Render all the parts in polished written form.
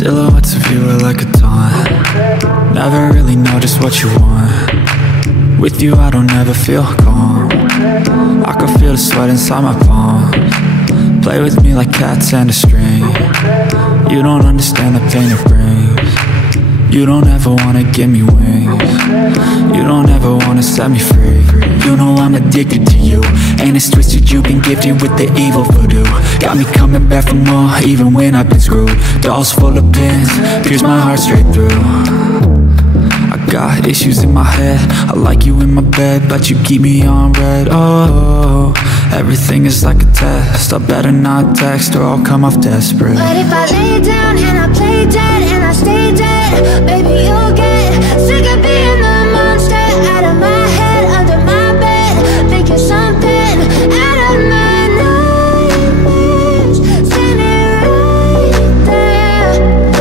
Silhouettes of you are like a taunt. Never really know just what you want. With you I don't ever feel calm. I can feel the sweat inside my palms. Play with me like cats and a string. You don't understand the pain it brings. You don't ever wanna give me wings. You don't ever wanna set me free. You know I'm addicted to you, and it's twisted, you've been gifted with the evil voodoo. Got me coming back for more, even when I've been screwed. Dolls full of pins, pierce my heart straight through. I got issues in my head, I like you in my bed, but you keep me on red. Oh, everything is like a test, I better not text or I'll come off desperate. But if I lay down and I play dead and I stay dead, baby you'll get sick of being the monster out of my head, under my bed, thinking something out of my nightmares, standing right there.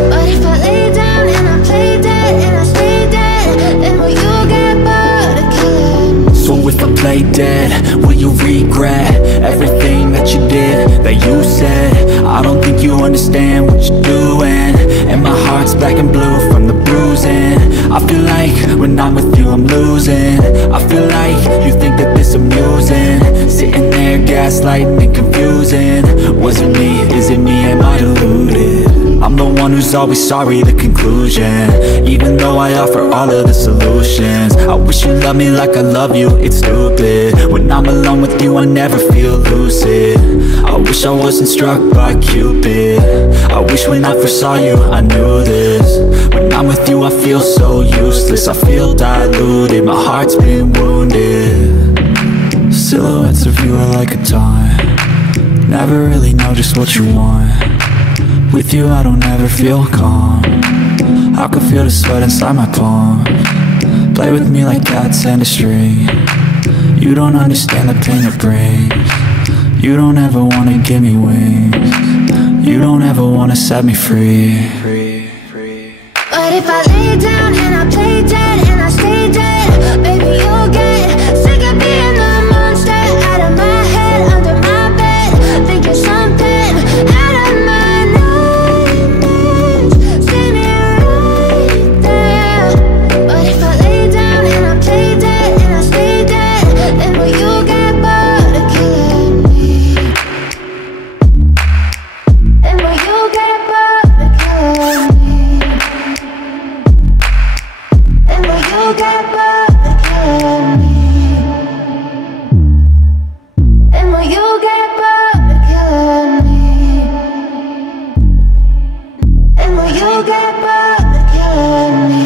But if I lay down and I play dead and I stay dead, then will you get bored of killing? So if I play dead, will you regret everything that you did, that you said? I don't think you understand what you're doing, and my heart's black and blue from the bruising. I feel like when I'm with you I'm losing. I feel like you think that this amusing, sitting there gaslighting and confusing. Was it me? Is it me? Am I deluded? I I'm the one who's always sorry, the conclusion. Even though I offer all of the solutions. I wish you loved me like I love you, it's stupid. When I'm alone with you I never feel lucid. I wish I wasn't struck by Cupid. I wish when I first saw you I knew this. When I'm with you I feel so useless. I feel diluted, my heart's been wounded. Silhouettes of you are like a taunt. Never really know just what you want. With you I don't ever feel calm. I can feel the sweat inside my palm. Play with me like cats and a string. You don't understand the pain it brings. You don't ever wanna give me wings. You don't ever wanna set me free. But if I lay down and I play dead and I stay dead, baby you'll get sick of being the monster out of my head, under my bed, thinking something out of my nightmares, standing right there. But if I lay down and I play dead and I stay dead, then will you get bored of killing me? Then will you get bored of killing me? Then will you get bored of killing me? Then will you get bored of killing me? Then will you get bored of killing me?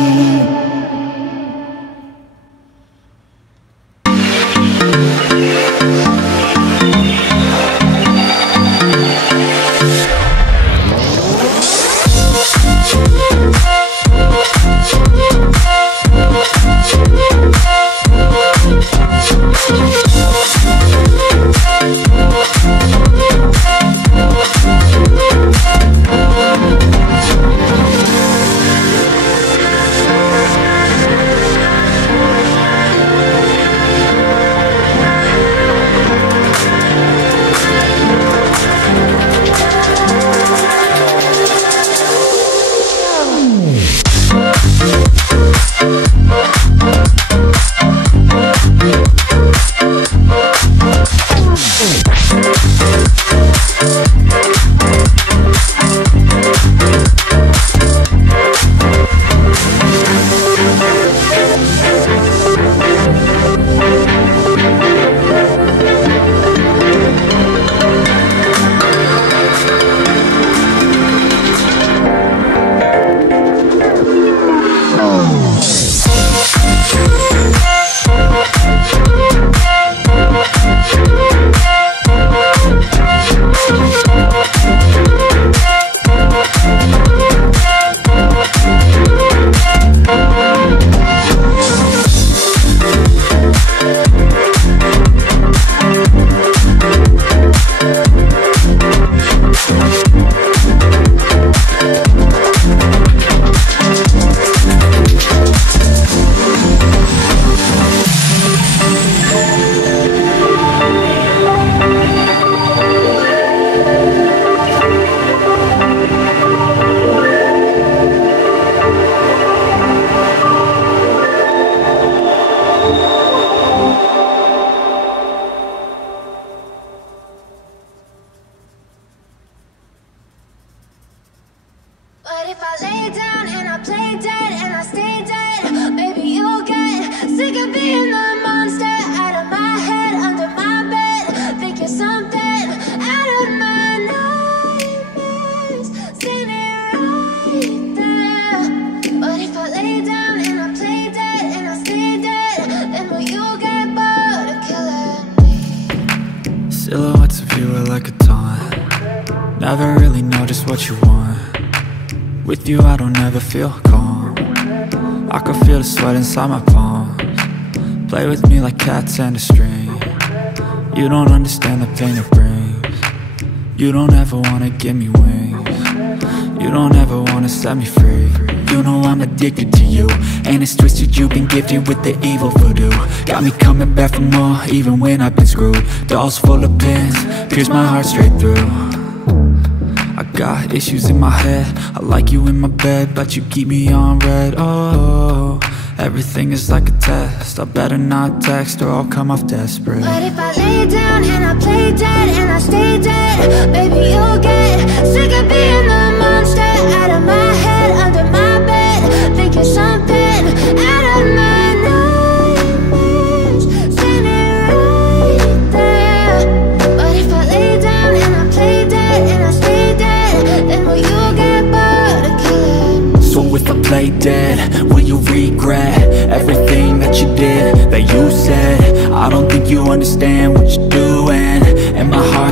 But if I lay down and I play dead and I stay dead, baby you'll get sick of being the monster out of my head, under my bed, thinking something out of my nightmares, standing right there. But if I lay down and I play dead and I stay dead, then will you get bored of killing me? Silhouettes of you are like a taunt. Never really know just what you want. With you I don't ever feel calm. I can feel the sweat inside my palms. Play with me like cats and a string. You don't understand the pain it brings. You don't ever wanna give me wings. You don't ever wanna set me free. You know I'm addicted to you, and it's twisted, you've been gifted with the evil voodoo. Got me coming back for more, even when I've been screwed. Dolls full of pins, pierce my heart straight through. I got issues in my head, I like you in my bed, but you keep me on red. Oh, everything is like a test. I better not text or I'll come off desperate. But if I lay down and I play dead and I stay dead, baby you'll get sick of being the monster everything that you did, that you said. I don't think you understand what you're doing, and my heart's